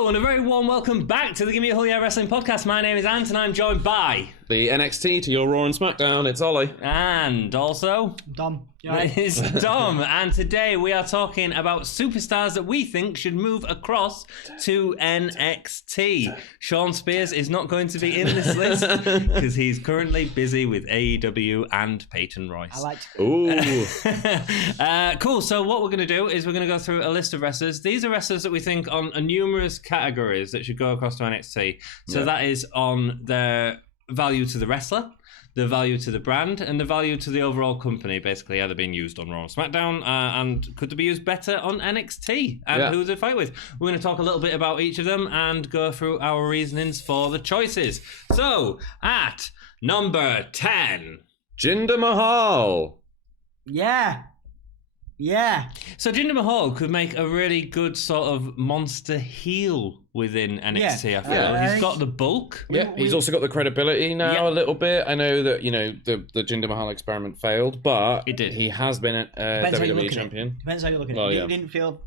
Hello, and a very warm welcome back to the Give Me a Hell Yeah Wrestling Podcast. My name is Ant, and I'm joined by... the NXT to your Raw and SmackDown, it's Ollie. And also... Dom. It's Dom, and today we are talking about superstars that we think should move across to NXT. Sean Spears is not going to be in this list because he's currently busy with AEW and Peyton Royce. I liked Ooh. Cool, so what we're going to do is we're going to go through a list of wrestlers. These are wrestlers that we think on numerous categories that should go across to NXT. So that is on their value to the wrestler, the value to the brand, and the value to the overall company. Basically, are they being used on Raw and SmackDown, and could they be used better on NXT, and who they fight with? We're going to talk a little bit about each of them and go through our reasonings for the choices. So, at number 10... Jinder Mahal. Yeah. So Jinder Mahal could make a really good sort of monster heel within NXT, I feel. He's got the bulk. Yeah, he's also got the credibility now a little bit. I know that, you know, the Jinder Mahal experiment failed, but it did. He has been a WWE champion. Depends how you look at it. It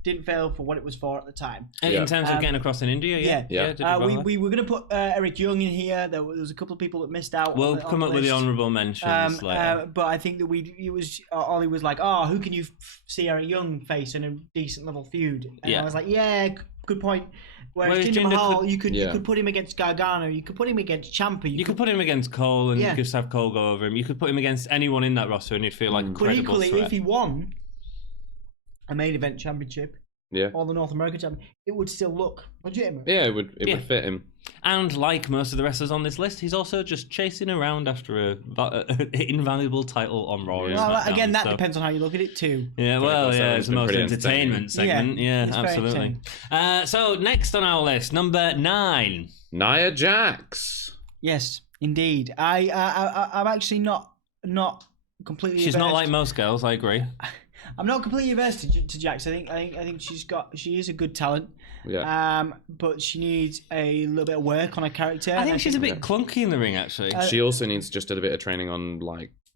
didn't fail for what it was for at the time. In terms of getting across in India, we were going to put Eric Young in here. There was a couple of people that missed out. We'll come up with the honourable mentions later. But I think that Ollie was like, who can you see Eric Young face in a decent little feud? And I was like, good point. Whereas Jinder Mahal, you could put him against Gargano, you could put him against Ciampa. You could put him against Cole and just have Cole go over him. You could put him against anyone in that roster and he'd feel like a credible But equally, threat. if he won a main event championship or the North American champion, it would still look legitimate. Yeah, it would fit him. And like most of the wrestlers on this list, he's also just chasing around after an invaluable title on Raw. Well, again, that depends on how you look at it too. Yeah, it's the most entertainment segment. Yeah, absolutely. So next on our list, number 9, Nia Jax. Yes, indeed. I'm actually not completely. She's not like most girls. I agree. I'm not completely averse to Jax. I think she is a good talent. Yeah. But she needs a little bit of work on her character. I think she's a bit clunky in the ring, actually. She also needs just a bit of training on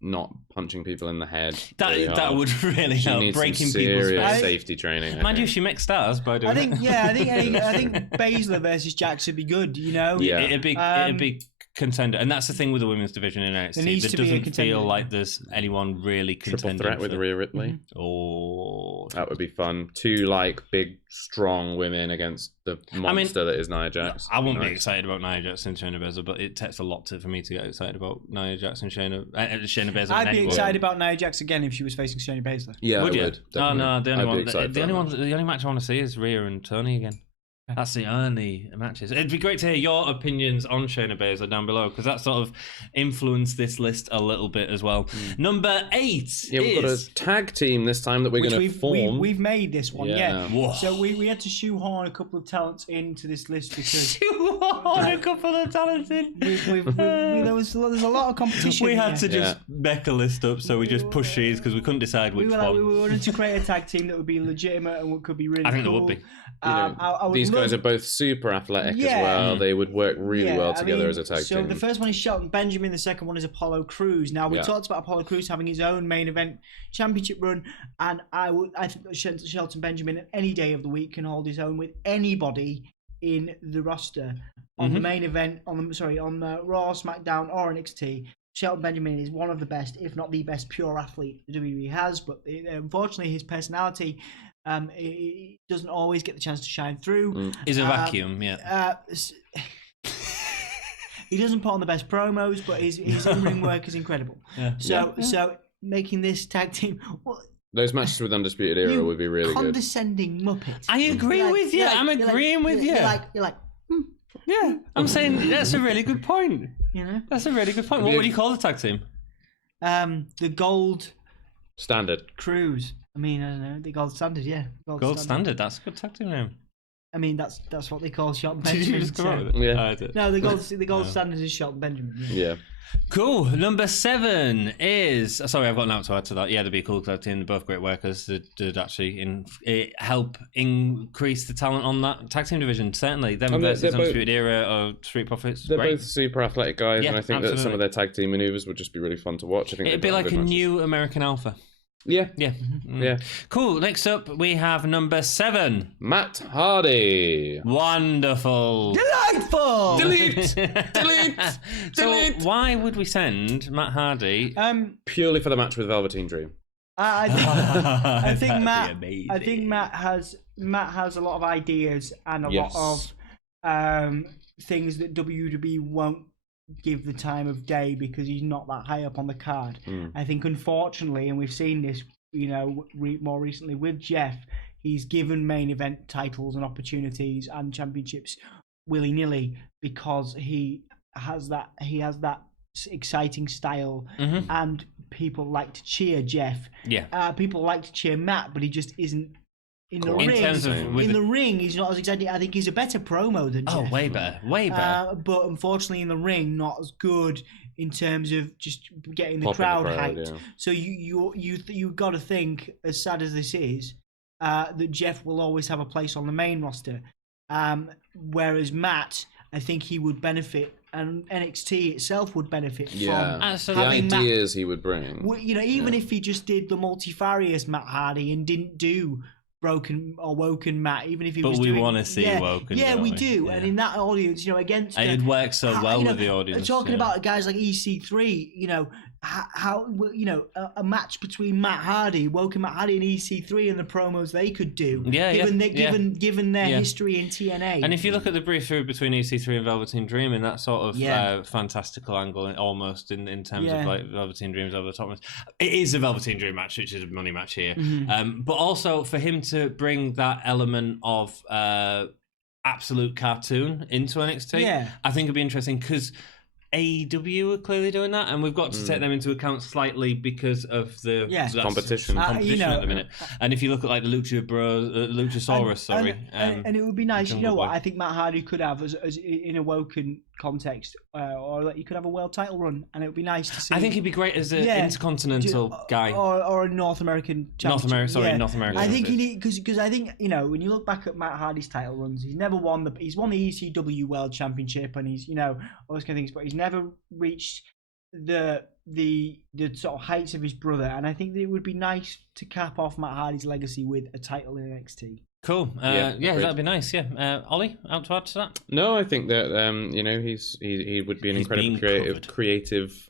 not punching people in the head. That would really help breaking people's serious safety training. Mind you, she makes stars by doing it. I think Baszler versus Jax would be good. You know. Yeah. It'd be contender, and that's the thing with the women's division in NXT. It doesn't feel like there's anyone really contending. Triple threat with Rhea Ripley. Mm-hmm. Oh, that would be fun. 2 big, strong women against the monster that is Nia Jax. I wouldn't be excited about Nia Jax and Shayna Baszler, but it takes a lot for me to get excited about Nia Jax and Shayna Baszler. I'd be excited about Nia Jax again if she was facing Shayna Baszler. Yeah, would you? Would, oh no, the only match I want to see is Rhea and Tony again. That's the only matches. It'd be great to hear your opinions on Shayna Baszler down below, because that sort of influenced this list a little bit as well. Number 8 we've got a tag team this time that we're going to form. We've made this one, So we had to shoehorn a couple of talents into this list because shoehorn a couple of talents in. There's a lot of competition. We had to just make a list up, so we just pushed these because we couldn't decide which one. We wanted to create a tag team that would be legitimate and could be really cool. I think there would be. These guys are both super athletic as well. They would work really well together as a tag team. So the first one is Shelton Benjamin, the second one is Apollo Crews. Now we talked about Apollo Crews having his own main event championship run, and I think that Shelton Benjamin any day of the week can hold his own with anybody in the roster on the main event on Raw, SmackDown, or NXT. Shelton Benjamin is one of the best, if not the best, pure athlete the WWE has. But unfortunately, his personality. He doesn't always get the chance to shine through. He's a vacuum, He doesn't put on the best promos, but his in-ring work is incredible. So making this tag team... Those matches with Undisputed Era would be really good. Condescending muppet. I agree with you. I'm agreeing with you. You're like... Yeah, I'm saying that's a really good point. You know? That's a really good point. What would you call the tag team? The Gold... Standard. Cruise. I mean, I don't know. The Gold Standard, Gold Standard. That's a good tag team name. I mean, that's what they call Shelton Benjamin. Did you just come up with it? Yeah. I did. No, the Gold Standard is Shelton Benjamin. Yeah. Cool. Number 7 is... Sorry, I've got an out to add to that. Yeah, they'd be a cool tag team. They're both great workers. They'd actually help increase the talent on that tag team division. Certainly. Them versus Undisputed Era or Street Profits. They're both super athletic guys, and I think that some of their tag team maneuvers would just be really fun to watch. I think it'd be like a new American Alpha. Yeah. Yeah. Yeah. Cool. Next up, we have number 7. Matt Hardy. Wonderful. Delightful. Delete. Delete. So Delete. why would we send Matt Hardy? Purely for the match with Velveteen Dream. I think That'd Matt. be I think Matt has a lot of ideas and a Yes. lot of things that WWE won't give the time of day because he's not that high up on the card. I think, unfortunately, and we've seen this, more recently with Jeff, he's given main event titles and opportunities and championships willy-nilly because he has that exciting style, and people like to cheer Jeff. Yeah. People like to cheer Matt, but he just isn't in the In ring. terms of In the ring, he's not as exciting. I think he's a better promo than Jeff. Oh, way better. Way better. But unfortunately, in the ring, not as good in terms of just getting the Popping crowd the crowd, hyped. yeah. So you got to think, as sad as this is, that Jeff will always have a place on the main roster. Whereas Matt, I think he would benefit, and NXT itself would benefit from Absolutely. The ideas he would bring. even if he just did the multifarious Matt Hardy and didn't do broken or woken Matt, even if he was But we doing, want to see woken. yeah, don't we do. Yeah. And in that audience, against It works so well with the audience. talking about guys like EC3, how a match between Matt Hardy, woken Matt Hardy, and EC3, and the promos they could do. Given their history in TNA. And if you look at the brief through between EC3 and Velveteen Dream in that sort of fantastical angle, almost in terms of like Velveteen Dream's over the top, it is a Velveteen Dream match, which is a money match here. But also for him to bring that element of absolute cartoon into NXT, I think it'd be interesting because AEW are clearly doing that, and we've got to take them into account slightly because of the competition at the minute. And if you look at like the Luchasaurus, and it would be nice. You know what? I think Matt Hardy could have as in a woken context, or that you could have a world title run, and it would be nice to see. I think he'd be great as an intercontinental guy, or a North American championship. North American. I think he need because I think when you look back at Matt Hardy's title runs, he's never won he's won the ECW World Championship, and he's all those kind of things, but he's never reached the sort of heights of his brother. And I think that it would be nice to cap off Matt Hardy's legacy with a title in NXT. Cool. That'd be nice. Yeah. Ollie, out to add to that? No, I think that he would be an incredibly creative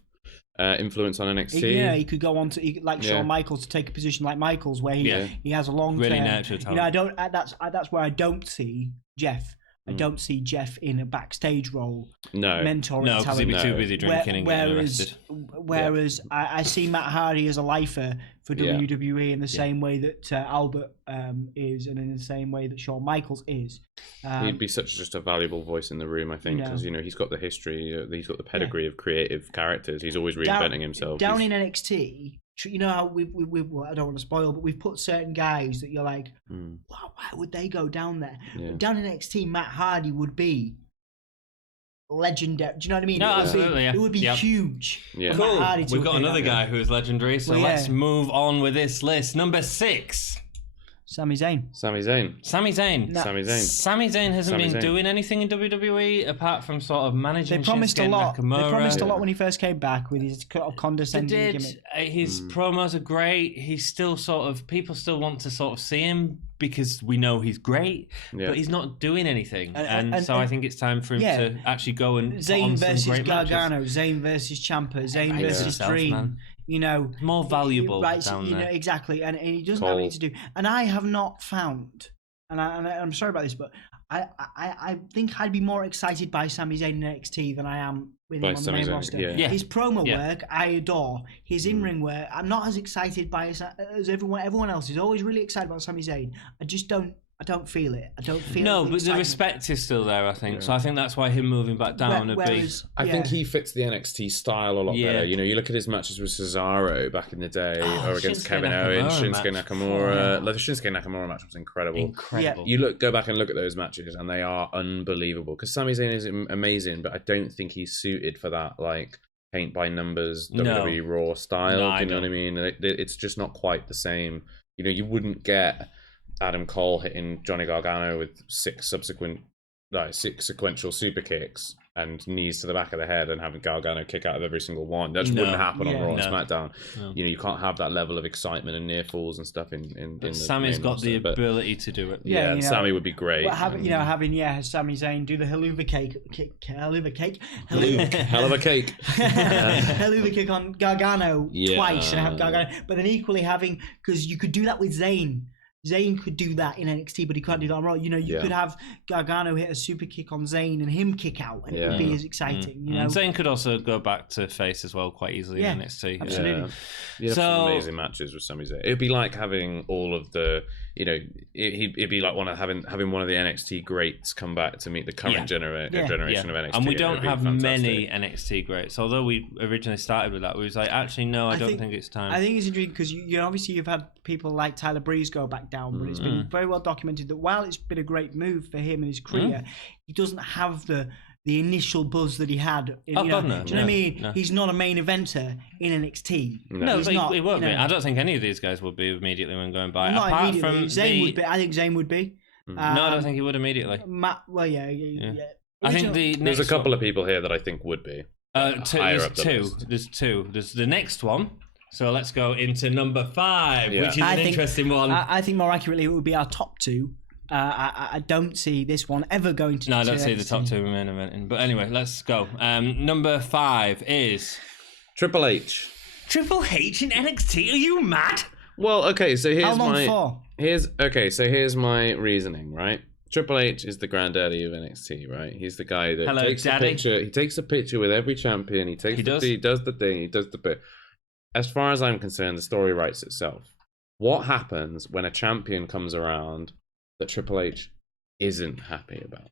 influence on NXT. He could go on to Shawn Michaels to take a position like Michaels, where he has a long really term. nurtured talent. That's where I don't see Jeff. I don't see Jeff in a backstage role. Mentoring no, because he'd be too busy drinking and getting arrested. Whereas I see Matt Hardy as a lifer for WWE in the same way that Albert is, and in the same way that Shawn Michaels is. He'd be just a valuable voice in the room, I think, because he's got the history, he's got the pedigree of creative characters. He's always reinventing himself. Down in NXT, how we I don't want to spoil, but we've put certain guys that you're like, wow, why would they go down there? But down in NXT, Matt Hardy would be legendary. Do you know what I mean? No, absolutely. It would be huge. Yeah. Cool. We've got another guy who's legendary, so let's move on with this list. Number 6. Sami Zayn. Sami Zayn. Sami Zayn. No. Sami Zayn. Sami Zayn hasn't been doing anything in WWE apart from sort of managing. They promised Shinsuke a lot. Nakamura. They promised a lot when he first came back with his kind of condescending gimmick. His promos are great. He's still people still want to sort of see him because we know he's great, but he's not doing anything. And so I think it's time for him to actually go and Zayn versus Gargano, matches. Zayn versus Ciampa, Zayn versus Dream. Man. More valuable down there. Exactly, and he doesn't have anything to do. And I have not found, and I'm sorry about this, but I think I'd be more excited by Sami Zayn in NXT than I am with him on the main roster. His promo work, I adore. His in-ring work, I'm not as excited by as everyone else is. Always really excited about Sami Zayn. I just don't feel it. I don't feel No, but the respect is still there, I think. Yeah. So I think that's why him moving back down would be... I think he fits the NXT style a lot better. You look at his matches with Cesaro back in the day, or against Kevin Owens, Shinsuke Nakamura. The Shinsuke Nakamura match was incredible. Go back and look at those matches, and they are unbelievable. Because Sami Zayn is amazing, but I don't think he's suited for that, paint by numbers, WWE Raw style. No, you know what I mean? It's just not quite the same. You wouldn't get Adam Cole hitting Johnny Gargano with 6 sequential super kicks and knees to the back of the head and having Gargano kick out of every single one. That just wouldn't happen on Raw and SmackDown. No. You can't have that level of excitement and near falls and stuff in Sammy's got the ability to do it. Yeah, and Sami would be great. Well, having Sami Zayn do the haluva kick on Gargano twice and have Gargano, but then equally having, because you could do that with Zayn. Zayn could do that in NXT, but he can't do that on Raw. You could have Gargano hit a super kick on Zayn and him kick out, and it would be as exciting. Zayn could also go back to face as well quite easily in NXT. Absolutely. You'd have some amazing matches with Sami Zayn. It'd be like having all of the, it'd be like having one of the NXT greats come back to meet the current generation of NXT. And we don't have many NXT greats. Although we originally started with that, we was like, actually, no, I don't think it's time. I think it's interesting because obviously you've had people like Tyler Breeze go back down, but it's been very well documented that while it's been a great move for him in his career, he doesn't have the initial buzz that he had. Do you know what I mean? No. He's not a main eventer in NXT. No, he won't be. I don't think any of these guys will be immediately when going by. Not apart immediately. From Zayn would be. I think Zayn would be. No, I don't think he would immediately. I think there's a couple of people here that I think would be. There's two. There's the next one. So let's go into number 5, which is an interesting one. I think more accurately it would be our top 2. I don't see this one ever going to. No, I don't see the top 2 main eventing. But anyway, let's go. Number 5 is Triple H. Triple H in NXT? Are you mad? Well, okay. So here's How long for? Here's my reasoning. Right. Triple H is the granddaddy of NXT, right? He's the guy that takes a picture. He takes a picture with every champion. He does the thing. He does the bit. As far as I'm concerned, the story writes itself. What happens when a champion comes around that Triple H isn't happy about?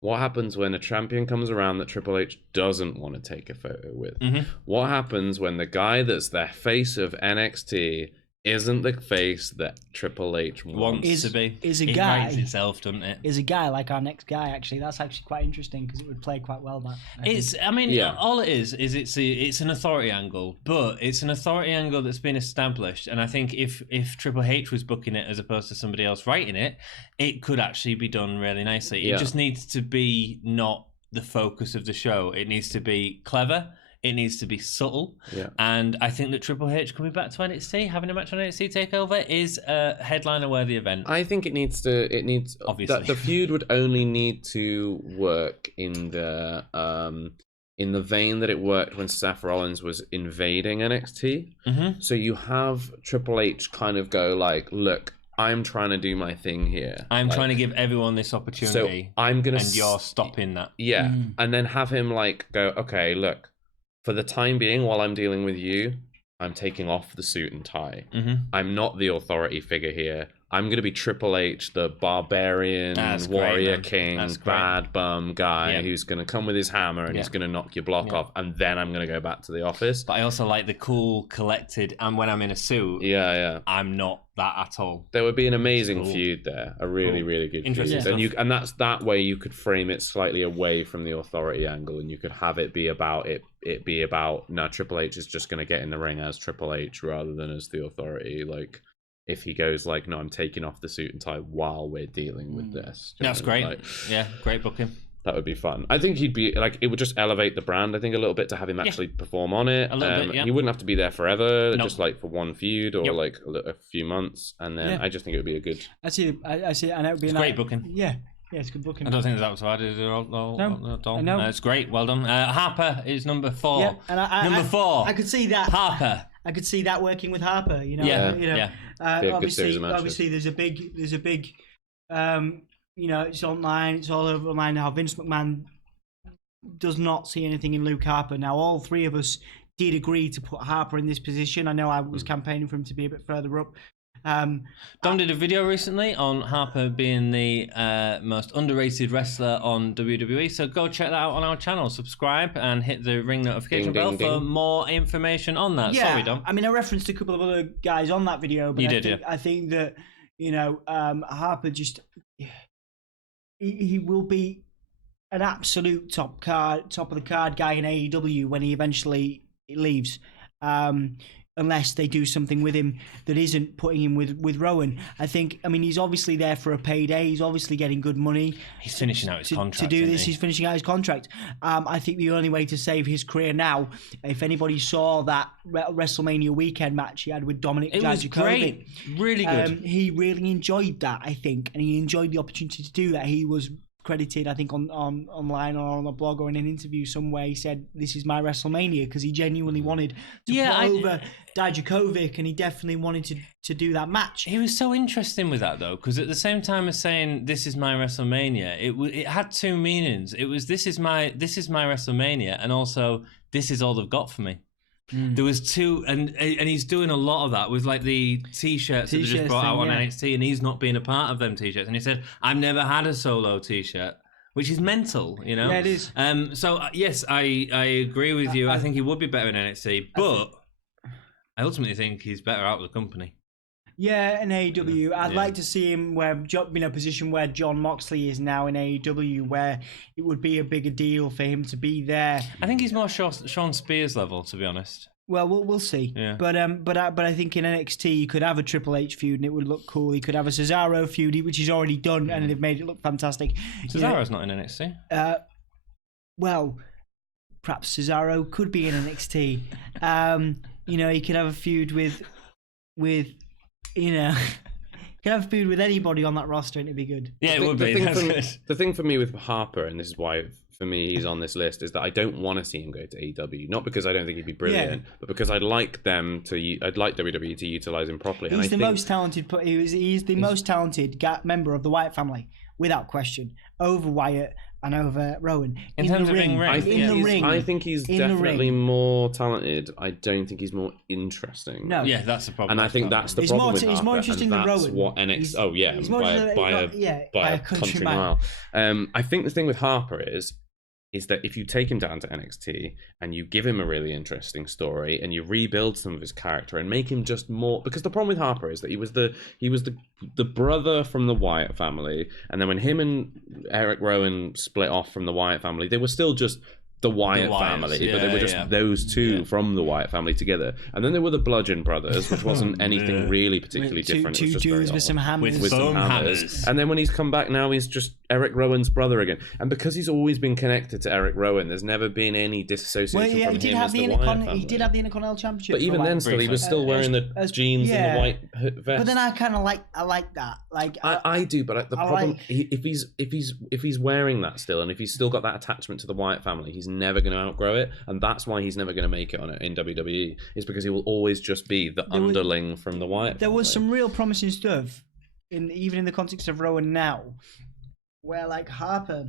What happens when a champion comes around that Triple H doesn't want to take a photo with? What happens when the guy that's the face of NXT isn't the face that Triple H wants to be? It writes itself, doesn't it? Is a guy like our next guy, actually. That's actually quite interesting because it would play quite well, that. All it is it's an authority angle, but it's an authority angle that's been established. And I think if Triple H was booking it as opposed to somebody else writing it, it could actually be done really nicely. It just needs to be not the focus of the show. It needs to be clever. It needs to be subtle. And I think that Triple H coming back to NXT, having a match on NXT TakeOver, is a headliner-worthy event. I think it needs obviously the feud would only need to work in the vein that it worked when Seth Rollins was invading NXT. So you have Triple H kind of go like, look, I'm trying to do my thing here. I'm trying to give everyone this opportunity. So I'm gonna and you're stopping that. And then have him like go, okay, look, for the time being, while I'm dealing with you, I'm taking off the suit and tie. I'm not the authority figure here. I'm going to be Triple H, the barbarian, warrior king, bad bum guy who's going to come with his hammer and he's going to knock your block off, and then I'm going to go back to the office. But I also like the cool, collected, and when I'm in a suit, I'm not that at all. There would be an amazing feud there, a really, really good feud. And that's that way you could frame it slightly away from the authority angle, and you could have it be about no, Triple H is just going to get in the ring as Triple H rather than as the authority. Like, if he goes like, no, I'm taking off the suit and tie while we're dealing with this. That's great. Great booking. That would be fun. I think he'd be like, it would just elevate the brand, I think, a little bit to have him actually perform on it. A little bit, He wouldn't have to be there forever, just like for one feud or like a few months. And then I just think it would be a good. I see, and it would be a great booking. Yeah, it's good booking. I don't think that was hard. No, it's great. Well done. Harper is number 4. Yeah, and number 4. I could see that. Harper. I could see that working with Harper. Obviously, there's a big. It's online. It's all over online now. Vince McMahon does not see anything in Luke Harper. Now, all 3 of us did agree to put Harper in this position. I know I was campaigning for him to be a bit further up. Dom did a video recently on Harper being the most underrated wrestler on WWE, so go check that out on our channel. Subscribe and hit the ring notification bell for more information on that. Sorry, Dom. I mean, I referenced a couple of other guys on that video, but I think that Harper just he will be an absolute top of the card guy in AEW when he eventually leaves. unless they do something with him that isn't putting him with Rowan. I mean, he's obviously there for a payday. He's obviously getting good money. He's finishing out his contract. To do this, he's finishing out his contract. I think the only way to save his career now, if anybody saw that WrestleMania weekend match he had with Dominic Dijakovic. It was great. Really good. He really enjoyed that, I think, and he enjoyed the opportunity to do that. He was credited, I think, online or on a blog or in an interview somewhere. He said, "This is my WrestleMania," because he genuinely wanted to put over Dijakovic, and he definitely wanted to do that match. He was so interesting with that, though, because at the same time as saying "This is my WrestleMania," it had two meanings. It was this is my WrestleMania, and also this is all they've got for me. There was two, and he's doing a lot of that with like the t-shirts that they just brought out on NXT, and he's not being a part of them t-shirts. And he said, "I've never had a solo t-shirt," which is mental, you know. Yeah, it is. So yes, I agree with you. I think he would be better in NXT, but I ultimately think he's better out of the company. Yeah, in AEW. I'd like to see him in a position where Jon Moxley is now in AEW, where it would be a bigger deal for him to be there. I think he's more Sean Spears level, to be honest. Well, we'll see. Yeah. But I think in NXT you could have a Triple H feud and it would look cool. You could have a Cesaro feud, which he's already done, and they've made it look fantastic. Cesaro's not in NXT. Well, perhaps Cesaro could be in NXT. You could have a feud with. You can have food with anybody on that roster and it'd be good. Yeah, it would be. The thing for me with Harper, and this is why for me he's on this list, is that I don't want to see him go to AEW. Not because I don't think he'd be brilliant, but because I'd like WWE to utilize him properly. He's the most talented member of the Wyatt family, without question, over Wyatt and over Rowan. In terms of ring, I think he's definitely more talented. I don't think he's more interesting. No. Yeah, that's the problem. And I think that's the problem with Harper. He's more interesting than Rowan. What NXT, by a country mile. I think the thing with Harper is that if you take him down to NXT and you give him a really interesting story and you rebuild some of his character and make him just more, because the problem with Harper is that he was the brother from the Wyatt family, and then when him and Eric Rowan split off from the Wyatt family, they were still just the Wyatt family, but they were just those two from the Wyatt family together. And then there were the Bludgeon Brothers, which wasn't anything really particularly different. Two Jews with some hammers. With some hammers. And then when he's come back now, he's just Eric Rowan's brother again. And because he's always been connected to Eric Rowan, there's never been any disassociation from him as the Wyatt family. He did have the Intercontinental Championship. But even then, still, he was still wearing the jeans and the white vest. But then I kind of like that. I do, but the problem, if he's wearing that still, and if he's still got that attachment to the Wyatt family, he's never going to outgrow it, and that's why he's never going to make it in WWE. Is because he will always just be the underling from the Wyatt family. There was some real promising stuff, even in the context of Rowan now, where like Harper,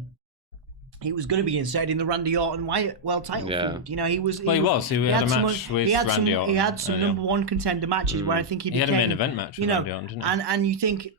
he was going to be inserted in the Randy Orton Wyatt World Title feud. You know, he was. He had a match with Randy Orton. He had some number one contender matches where I think he had a main event match with Randy Orton, didn't he? And you think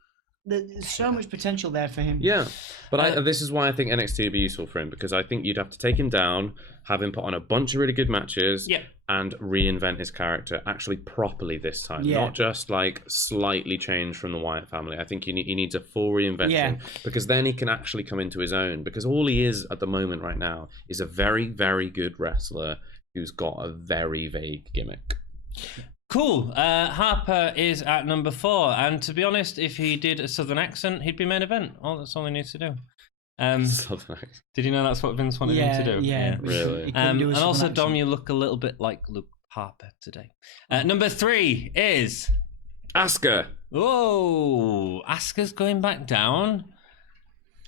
there's so much potential there for him. Yeah, but this is why I think NXT would be useful for him, because I think you'd have to take him down, have him put on a bunch of really good matches, and reinvent his character actually properly this time, not just like slightly change from the Wyatt family. I think he needs a full reinvention, because then he can actually come into his own, because all he is at the moment right now is a very, very good wrestler who's got a very vague gimmick. Cool. Harper is at number 4, and to be honest, if he did a southern accent, he'd be main event. That's all he needs to do. Did you know that's what Vince wanted him to do? Yeah, really. And also, Dom, you look a little bit like Luke Harper today. Number 3 is Asuka. Oh, Asuka's going back down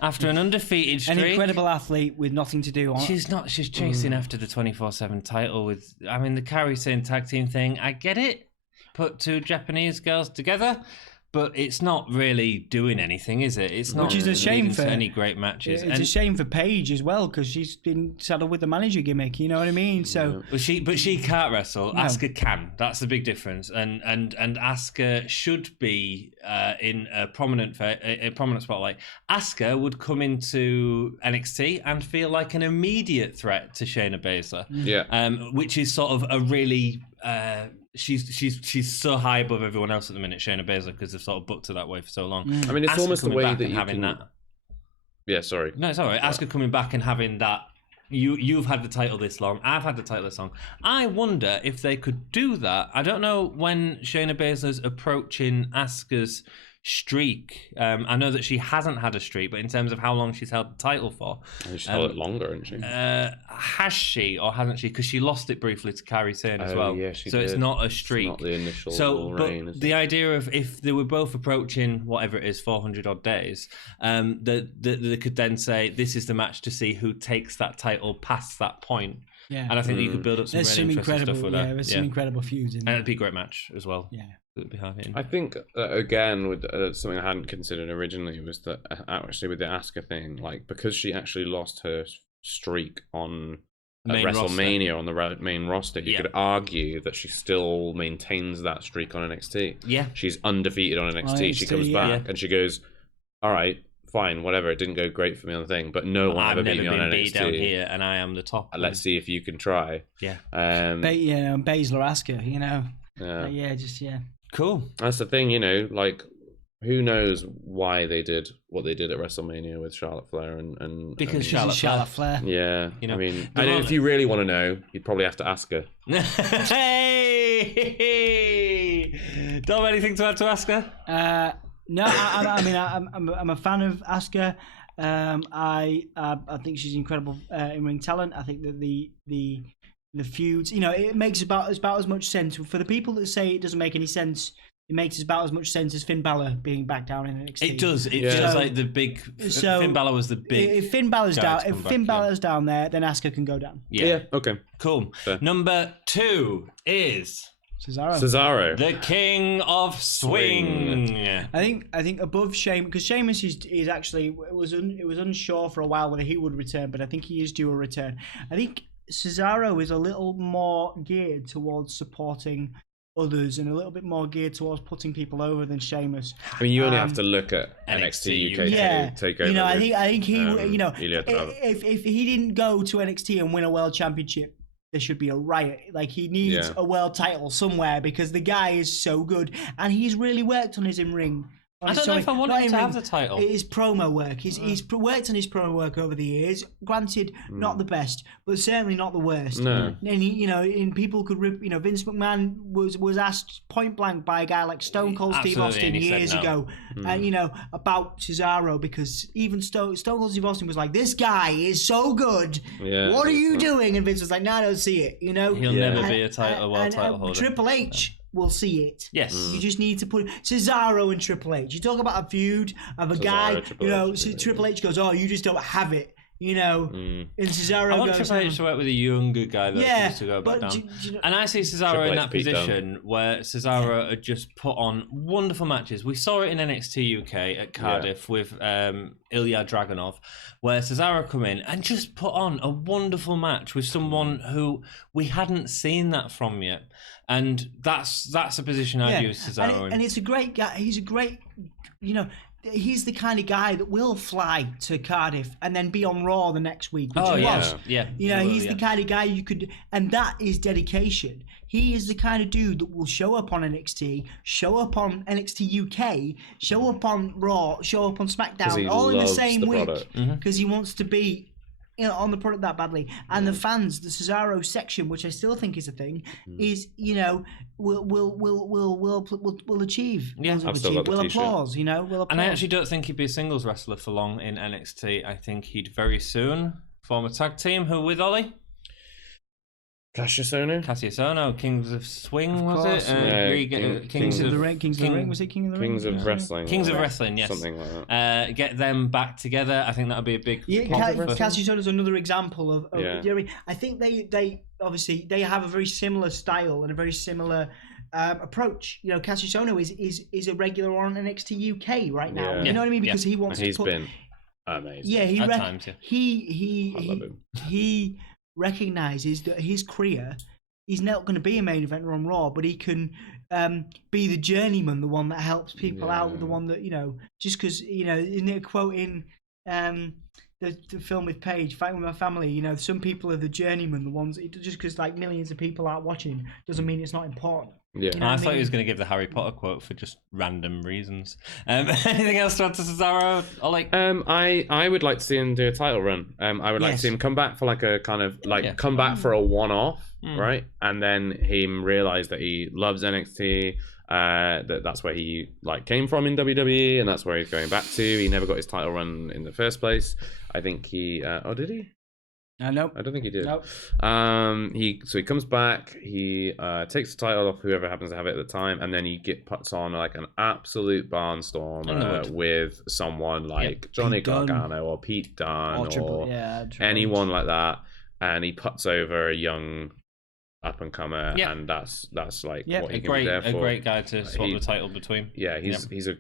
after an undefeated streak. An incredible athlete with nothing to do on. She's not. She's chasing after the 24/7 title with. I mean, the Kairi Sane tag team thing. I get it. Put two Japanese girls together. But it's not really doing anything, is it? It's not. Which is a shame for any great matches. It's a shame for Paige as well, because she's been saddled with the manager gimmick. You know what I mean? So, but she can't wrestle. No. Asuka can. That's the big difference. And Asuka should be in a prominent spotlight. Asuka would come into NXT and feel like an immediate threat to Shayna Baszler. Yeah. Which is sort of a really. She's so high above everyone else at the minute, Shayna Baszler, because they've sort of booked her that way for so long. I mean, it's Asuka almost the way that you having can... that. Yeah, sorry. No, it's all right. Asuka coming back and having that you've had the title this long, I've had the title this long. I wonder if they could do that. I don't know when Shayna Baszler's approaching Asuka's streak. I know that she hasn't had a streak, but in terms of how long she's held the title for, she's held it longer, hasn't she? Has she or hasn't she? Because she lost it briefly to Kairi Sane as well. Yeah, she so did. it's not a streak. It's not the initial reign. But the idea of if they were both approaching whatever it is, 400 odd days, they could then say this is the match to see who takes that title past that point. Yeah, and I think that you could build up some really interesting stuff with that. Yeah, there's some incredible feuds in there. And it'd be a great match as well. Yeah. I think again with something I hadn't considered originally was that actually with the Asuka thing, like because she actually lost her streak on WrestleMania roster. On the main roster, you could argue that she still maintains that streak on NXT. Yeah, she's undefeated on NXT. She comes back and she goes, "All right, fine, whatever. It didn't go great for me on the thing, but no one ever beat me on NXT. Down here, and I am the top. Let's see if you can try." Yeah, Baszler Asuka, Yeah. Cool. That's the thing, like who knows why they did what they did at WrestleMania with Charlotte Flair and because Charlotte Flair. Yeah, I mean, if you really want to know, you'd probably have to ask her. Hey, don't have anything to add to Asuka? No, I'm a fan of Asuka. I think she's incredible in ring talent. I think that the feuds, it makes about as much sense for the people that say it doesn't make any sense. It makes about as much sense as Finn Balor being back down in NXT. It does. It feels like the big. Finn Balor was the big. If Finn Balor's down there, then Asuka can go down. Yeah. Okay. Cool. Fair. Number 2 is Cesaro, the King of Swing. I think above Sheamus, because Sheamus is actually it was unsure for a while whether he would return, but I think he is due a return. I think Cesaro is a little more geared towards supporting others and a little bit more geared towards putting people over than Sheamus. I mean, you only have to look at NXT UK take over. I think he, if he didn't go to NXT and win a world championship, there should be a riot. Like, he needs a world title somewhere because the guy is so good and he's really worked on his in-ring. I don't know if I want him to have the title. His promo work. He's worked on his promo work over the years. Granted, not the best, but certainly not the worst. No. And he, and people could rip. Vince McMahon was asked point blank by a guy like Stone Cold Steve Austin years ago, and about Cesaro, because even Stone Cold Steve Austin was like, "This guy is so good. What are you doing?" And Vince was like, "No, I don't see it." He'll never be a world title holder. Triple H. We'll see it. Yes. You just need to put Cesaro and Triple H. You talk about a feud of a guy, Triple H goes, "Oh, you just don't have it." And Cesaro I want Triple H to work with a younger guy that wants to go back down. And I see Cesaro in that position where Cesaro had just put on wonderful matches. We saw it in NXT UK at Cardiff with Ilya Dragunov, where Cesaro come in and just put on a wonderful match with someone who we hadn't seen that from yet. And that's a position I'd use Cesaro in. And it's a great guy. He's a great, he's the kind of guy that will fly to Cardiff and then be on Raw the next week, which he was. Yeah. He's the kind of guy you could, and that is dedication. He is the kind of dude that will show up on NXT, show up on NXT UK, show up on Raw, show up on SmackDown, all in the same week, because he wants to be on the product that badly. And the fans, the Cesaro section, which I still think is a thing, is will achieve. Yeah, will applause. Will applause. And I actually don't think he'd be a singles wrestler for long in NXT. I think he'd very soon form a tag team. Who with Ollie? Cassius Ohno, Kings of Swing, was it? Kings of the Ring. Was it King of the Ring? Kings of Wrestling. Kings of Wrestling, yes. Something like that. Get them back together. I think that would be a big. Cassius Ohno is another example of. I think they obviously they have a very similar style and a very similar approach. Cassius Ohno is a regular on NXT UK right now. Yeah. You know what I mean? Because he wants. He's been amazing. Yeah, at times. Yeah. I love him. He recognizes that his career, he's not going to be a main eventer on Raw, but he can be the journeyman, the one that helps people out, the one that, just because, isn't it a quote in the film with Paige, Fighting With My Family, some people are the journeyman, the ones, just because like millions of people aren't watching doesn't mean it's not important. Yeah, I thought he was going to give the Harry Potter quote for just random reasons. Anything else to add to Cesaro? I would like to see him do a title run. I would like to see him come back for like a kind of like come back for a one-off, right? And then him realize that he loves NXT. That's where he like came from in WWE, and that's where he's going back to. He never got his title run in the first place. I think he. Did he? Nope. I don't think he did. Nope. He comes back. He takes the title off whoever happens to have it at the time, and then he puts on like an absolute barnstorm with someone like Johnny Gargano or Pete Dunne or anyone like that, and he puts over a young up and comer, and that's like what he can be there for. A great guy to swap the title between. Yeah, he's a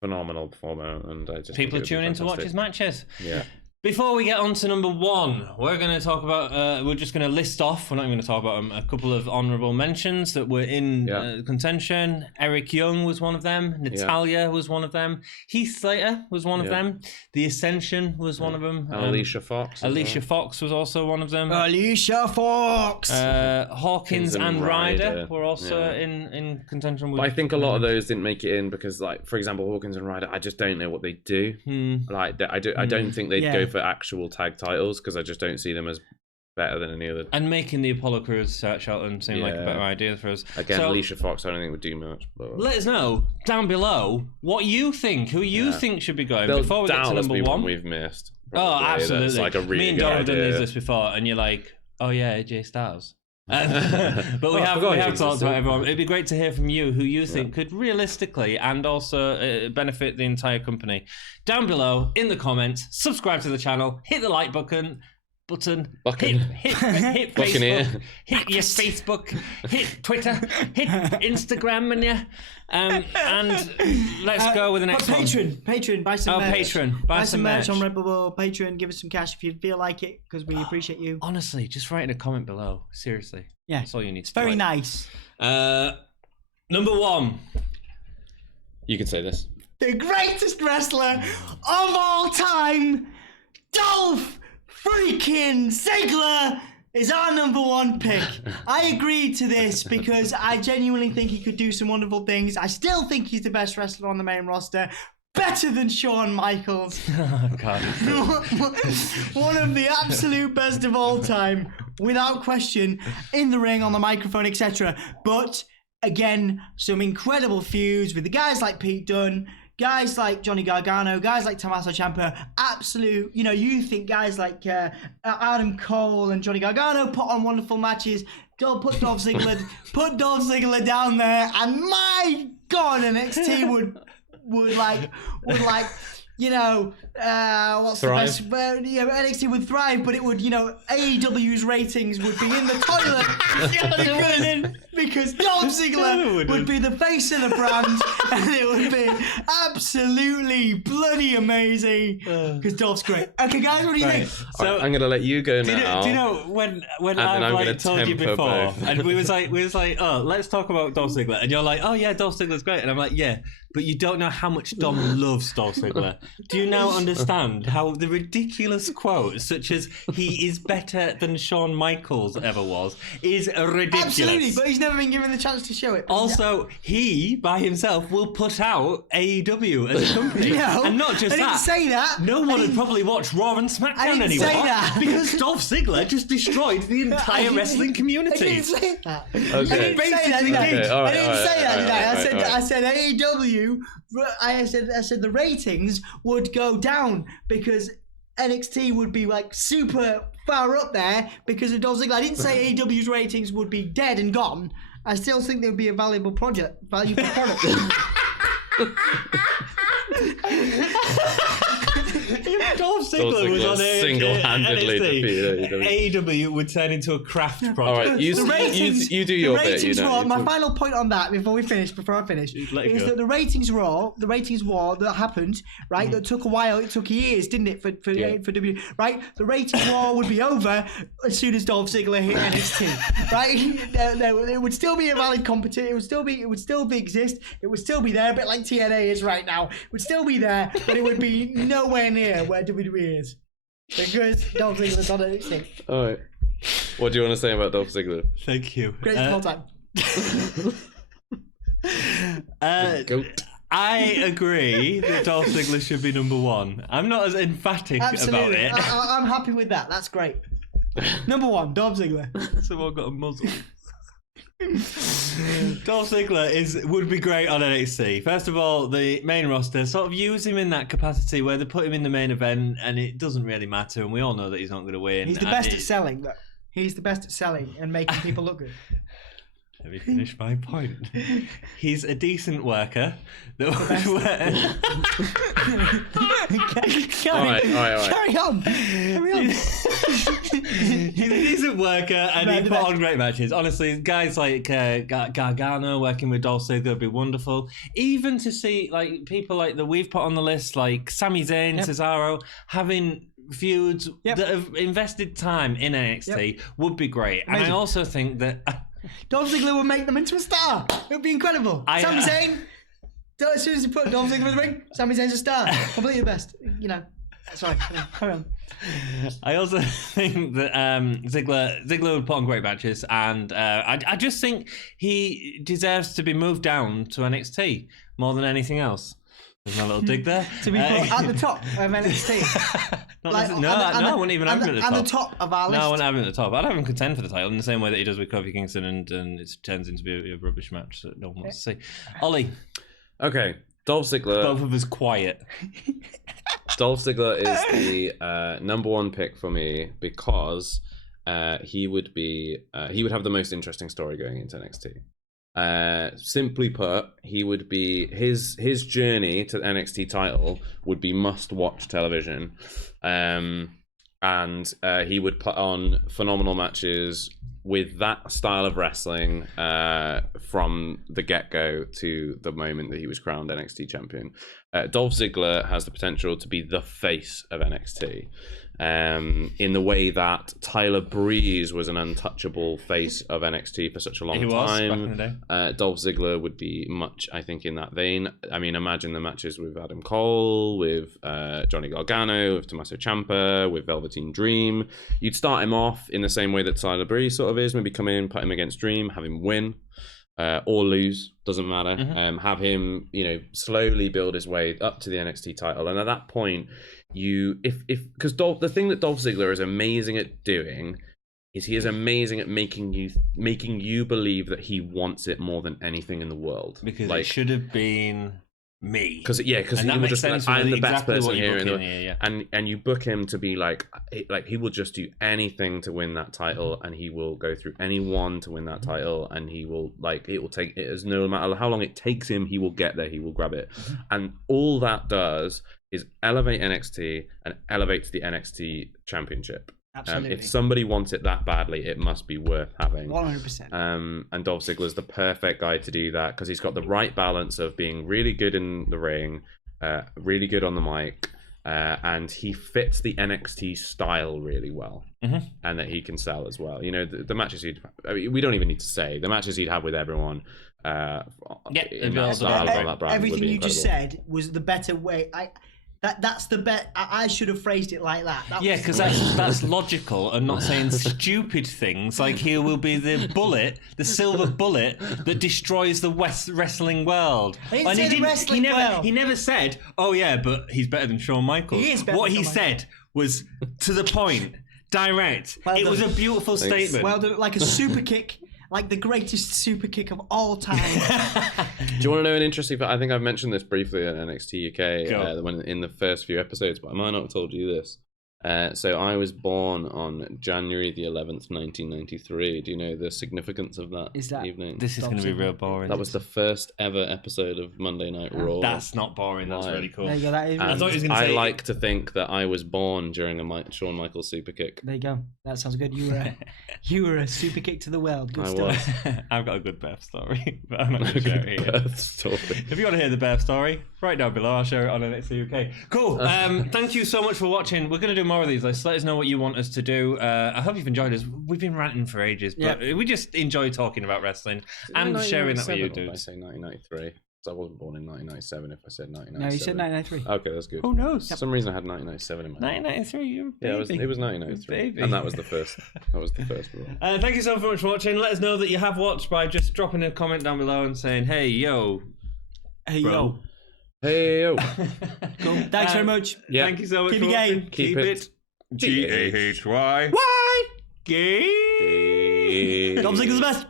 phenomenal performer, and I just people are tuning in to watch his matches. Yeah. Before we get on to number one, we're going to talk about, we're just going to list off, we're not even going to talk about them, a couple of honourable mentions that were in contention. Eric Young was one of them. Natalya was one of them. Heath Slater was one of them. The Ascension was one of them. Alicia Fox. Alicia Fox was also one of them. Alicia Fox! Hawkins and Ryder were also in contention. But I think a lot of those didn't make it in because, like, for example, Hawkins and Ryder, I just don't know what they do. Like, I don't think they'd go for actual tag titles because I just don't see them as better than any other. And making the Apollo Crews search out and seemed like a better idea for us. Again, Alicia Fox, I don't think would do much. But let us know down below what you think, who you think should be going before we get to number one. We've missed. Probably. Oh, absolutely. That's like a really Me and Dora have done this before, and you're like, oh yeah, AJ Styles. But we have talked about everyone. It'd be great to hear from you who you think could realistically and also benefit the entire company. Down below in the comments, subscribe to the channel, hit the like button, hit Facebook, hit your Facebook, hit Twitter, hit Instagram, and let's go with the next one. Patreon, buy some merch. Patreon, buy some merch on Redbubble, Patreon. Give us some cash if you feel like it, because we appreciate you. Honestly, just write in a comment below. Seriously, that's all you need. It's very nice. Number one. You can say this. The greatest wrestler of all time, Dolph freaking Ziggler is our number one pick. I agreed to this because I genuinely think he could do some wonderful things. I still think he's the best wrestler on the main roster. Better than Shawn Michaels. Oh, God. One of the absolute best of all time, without question, in the ring, on the microphone, etc. But, again, some incredible feuds with the guys like Pete Dunne, guys like Johnny Gargano, guys like Tommaso Ciampa, absolute, you think guys like Adam Cole and Johnny Gargano put on wonderful matches. Put Dolph Ziggler down there, and my God, NXT would what's thrive. the best? NXT would thrive, but it would, AEW's ratings would be in the toilet because Dolph Ziggler would be the face of the brand, and it would be absolutely bloody amazing because Dolph's great. Okay, guys, what do you think? So I'm gonna let you go now. Do you know when I've told you before, and we was like, oh, let's talk about Dolph Ziggler, and you're like, oh yeah, Dolph Ziggler's great, and I'm like, yeah. But you don't know how much Dom loves Dolph Ziggler. Do you now understand how the ridiculous quote, such as "he is better than Shawn Michaels ever was," is ridiculous? Absolutely, but he's never been given the chance to show it. Also, he by himself will put out AEW as a company, and not just that. I didn't say that. No one would probably watch Raw and SmackDown anymore say that. because Dolph Ziggler just destroyed the entire wrestling community. I didn't say that. Okay. I didn't say that. I didn't say that. I said AEW. I said the ratings would go down because NXT would be like super far up there because of Dolph Ziggler. I didn't say AEW's ratings would be dead and gone. I still think they would be a valuable product. If Dolph Ziggler was on single-handedly defeated AEW would turn into a craft project. All right, you do your bit. My final point on that before I finish, is that the ratings war that happened, right? That took a while. It took years, didn't it, for W? Right? The ratings war would be over as soon as Dolph Ziggler hit NXT. Right? It would still be a valid competition. It would still exist. It would still be there, a bit like TNA is right now. It would still be there, but it would be nowhere near where WWE is because Dolph Ziggler's on NXT. All right. What do you want to say about Dolph Ziggler? Thank you. Great all time. Goat. I agree that Dolph Ziggler should be number one. I'm not as emphatic about it. I'm happy with that. That's great. Number one, Dolph Ziggler. Someone got a muzzle. Dolph Ziggler would be great on NXT. First of all, the main roster sort of use him in that capacity where they put him in the main event and it doesn't really matter, and we all know that he's not going to win. He's the best at selling, though. He's the best at selling and making people look good. Let me finish my point. He's a decent worker. That Carry on. He's a decent worker and he put on great matches. Honestly, guys like Gargano working with Dolph Ziggler would be wonderful. Even to see like people like that we've put on the list, like Sami Zayn, Cesaro, having feuds that have invested time in NXT would be great. Amazing. And I also think that Dolph Ziggler would make them into a star. It would be incredible. Sami Zayn, as soon as you put Dolph Ziggler in the ring, Sami Zayn's a star. Completely the best. You know. Sorry, carry on. I also think that Ziggler would put on great matches, and I just think he deserves to be moved down to NXT more than anything else. There's my little dig there. To be put at the top of NXT. I wouldn't even have him at the top. At the top of our list. No, I wouldn't have him at the top. I'd have him contend for the title in the same way that he does with Kofi Kingston, and it turns into a rubbish match that no one wants to see. Ollie. Okay, Dolph Ziggler. Both of us quiet. Dolph Ziggler is the number one pick for me because he would have the most interesting story going into NXT. Simply put, he would be his journey to the NXT title would be must-watch television, and he would put on phenomenal matches with that style of wrestling from the get-go to the moment that he was crowned NXT champion. Dolph Ziggler has the potential to be the face of NXT. In the way that Tyler Breeze was an untouchable face of NXT for such a long time. Back in the day. Dolph Ziggler would be much, I think, in that vein. I mean, imagine the matches with Adam Cole, with Johnny Gargano, with Tommaso Ciampa, with Velveteen Dream. You'd start him off in the same way that Tyler Breeze sort of is. Maybe come in, put him against Dream, have him win. Or lose, doesn't matter. Mm-hmm. Have him, slowly build his way up to the NXT title, and at that point, because the thing that Dolph Ziggler is amazing at doing is he is amazing at making you believe that he wants it more than anything in the world. Because it should have been me. Because he will just be like, I'm the best person here, and you book him to be like he will just do anything to win that title, and he will go through anyone to win that title, and he will it will take it as no matter how long it takes him, he will get there, he will grab it, and all that does is elevate NXT and elevates the NXT championship. Absolutely. If somebody wants it that badly, it must be worth having. 100%. And Dolph Ziggler is the perfect guy to do that because he's got the right balance of being really good in the ring, really good on the mic, and he fits the NXT style really well, and that he can sell as well. The matches we don't even need to say the matches he'd have with everyone. In that style, on that brand, everything you just said was the better way. That's the bet. I should have phrased it like that. Because that's logical and not saying stupid things like he will be the silver bullet that destroys the wrestling world. He never said, "Oh yeah, but he's better than Shawn Michaels." He is better. What he said was to the point, direct. It was a beautiful statement. Well, like a super kick. Like the greatest super kick of all time. Do you want to know an interesting fact? I think I've mentioned this briefly on NXT UK when in the first few episodes, but I might not have told you this. So I was born on January the 11th, 1993. Do you know the significance of that evening? This is going to be real boring. That was the first ever episode of Monday Night Raw. That's not boring. That's really cool. There you go. That is I thought he was going to say... like to think that I was born during a Shawn Michaels super kick. There you go. That sounds good. You were a super kick to the world. Good stuff. I've got a good birth story, but I'm not going to share it here. If you want to hear the birth story, right down below, I'll share it on NXT UK. Cool. Thank you so much for watching. We're going to do more of these lists. Let us know what you want us to do. I hope you've enjoyed us. We've been ranting for ages, but we just enjoy talking about wrestling and sharing that with you dudes. I say 1993. So I wasn't born in 1997 if I said 1997. No, you said 1993. Okay, that's good. Oh no! For some reason I had 1997 in my head. 1993, you're a baby. Yeah, it was 1993. Baby. And that was the first. That was the first one. Thank you so much for watching. Let us know that you have watched by just dropping a comment down below and saying, "Hey yo, hey bro. yo, hey yo." Cool. Thanks very much. Yeah. Thank you so much Keep for it watching. gay. Keep it GAHY. Why? Gay. Dolph Ziggler's the best.